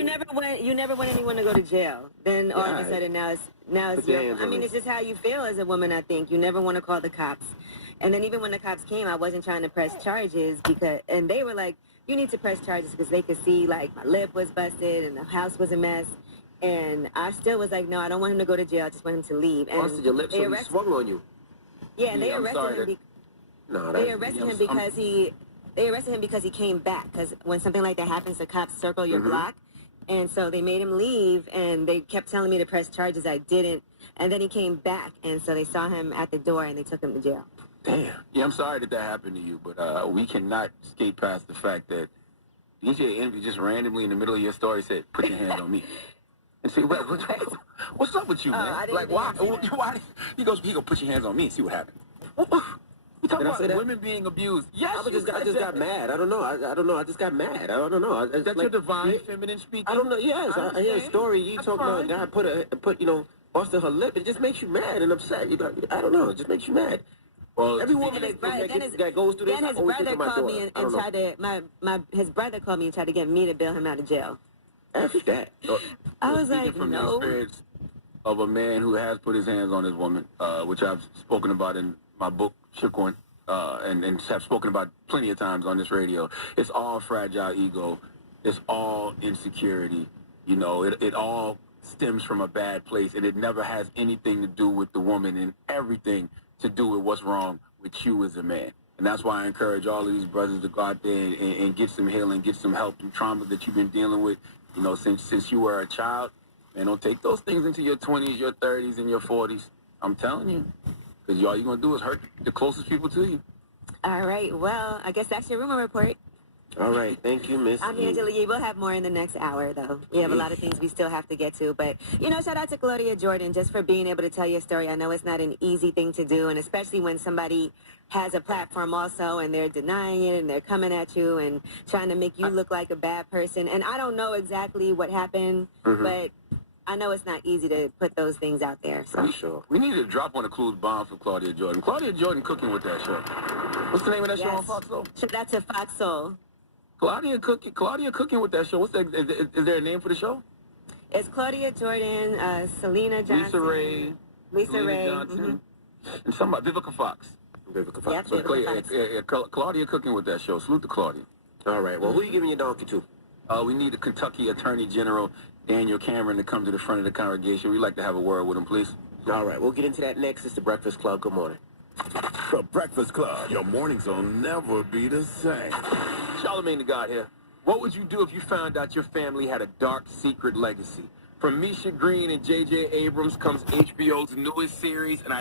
You never want anyone to go to jail. Then all of a sudden now it's your. I mean, it's just how you feel as a woman. I think you never want to call the cops. And then even when the cops came, I wasn't trying to press charges and they were like, you need to press charges because they could see like my lip was busted and the house was a mess. And I still was like, no, I don't want him to go to jail. I just want him to leave. And busted your lip, so he swung on you. Yeah, and they arrested him. They arrested him because he came back. Because when something like that happens, the cops circle your block. And so they made him leave, and they kept telling me to press charges. I didn't. And then he came back, and so they saw him at the door, and they took him to jail. Damn. Yeah, I'm sorry that happened to you, but we cannot skate past the fact that DJ Envy just randomly in the middle of your story said, put your hands on me. And see, what's up with you, man? Like, why? He goes, put your hands on me and see what happens. You talking about women being abused? Yes, I just got mad. I don't know. I don't know. I just got mad. I don't know. Is that your divine feminine speaking? I don't know. Yes, I hear a story. You talk about a guy put busted her lip. It just makes you mad and upset. I don't know. It just makes you mad. Well, every woman that goes through this, then his brother called me and tried to his brother called me and tried to get me to bail him out of jail. After that, I was like, from no. The experience of a man who has put his hands on his woman, which I've spoken about in my book, Shook One, and have spoken about plenty of times on this radio. It's all fragile ego. It's all insecurity. It all stems from a bad place, and it never has anything to do with the woman and everything to do with what's wrong with you as a man. And that's why I encourage all of these brothers to go out there and get some healing, get some help through trauma that you've been dealing with, since you were a child. And don't take those things into your 20s, your 30s, and your 40s. I'm telling you. Because all you're going to do is hurt the closest people to you. All right. Well, I guess that's your rumor report. All right. Thank you, Miss. I'm Angela Yee. We'll have more in the next hour, though. We have a lot of things we still have to get to. But, shout out to Claudia Jordan just for being able to tell your story. I know it's not an easy thing to do, and especially when somebody has a platform also and they're denying it and they're coming at you and trying to make you look like a bad person. And I don't know exactly what happened, but I know it's not easy to put those things out there. So. For sure. We need to drop one of Clue's bomb for Claudia Jordan. Claudia Jordan cooking with that show. What's the name of that show on Fox Soul? That's a Fox Soul. Claudia cooking with that show. What's that? Is there a name for the show? It's Claudia Jordan, Selena Johnson, Lisa Ray, Johnson, and somebody, Vivica Fox. Vivica Fox. Yep, Vivica Fox. Claudia cooking with that show. Salute to Claudia. All right. Well, who are you giving your donkey to? We need the Kentucky Attorney General Daniel Cameron to come to the front of the congregation. We'd like to have a word with him, please. All right. We'll get into that next. It's the Breakfast Club. Good morning. The Breakfast Club. Your mornings will never be the same. Charlamagne the God here. What would you do if you found out your family had a dark secret legacy? From Misha Green and J.J. Abrams comes HBO's newest series, and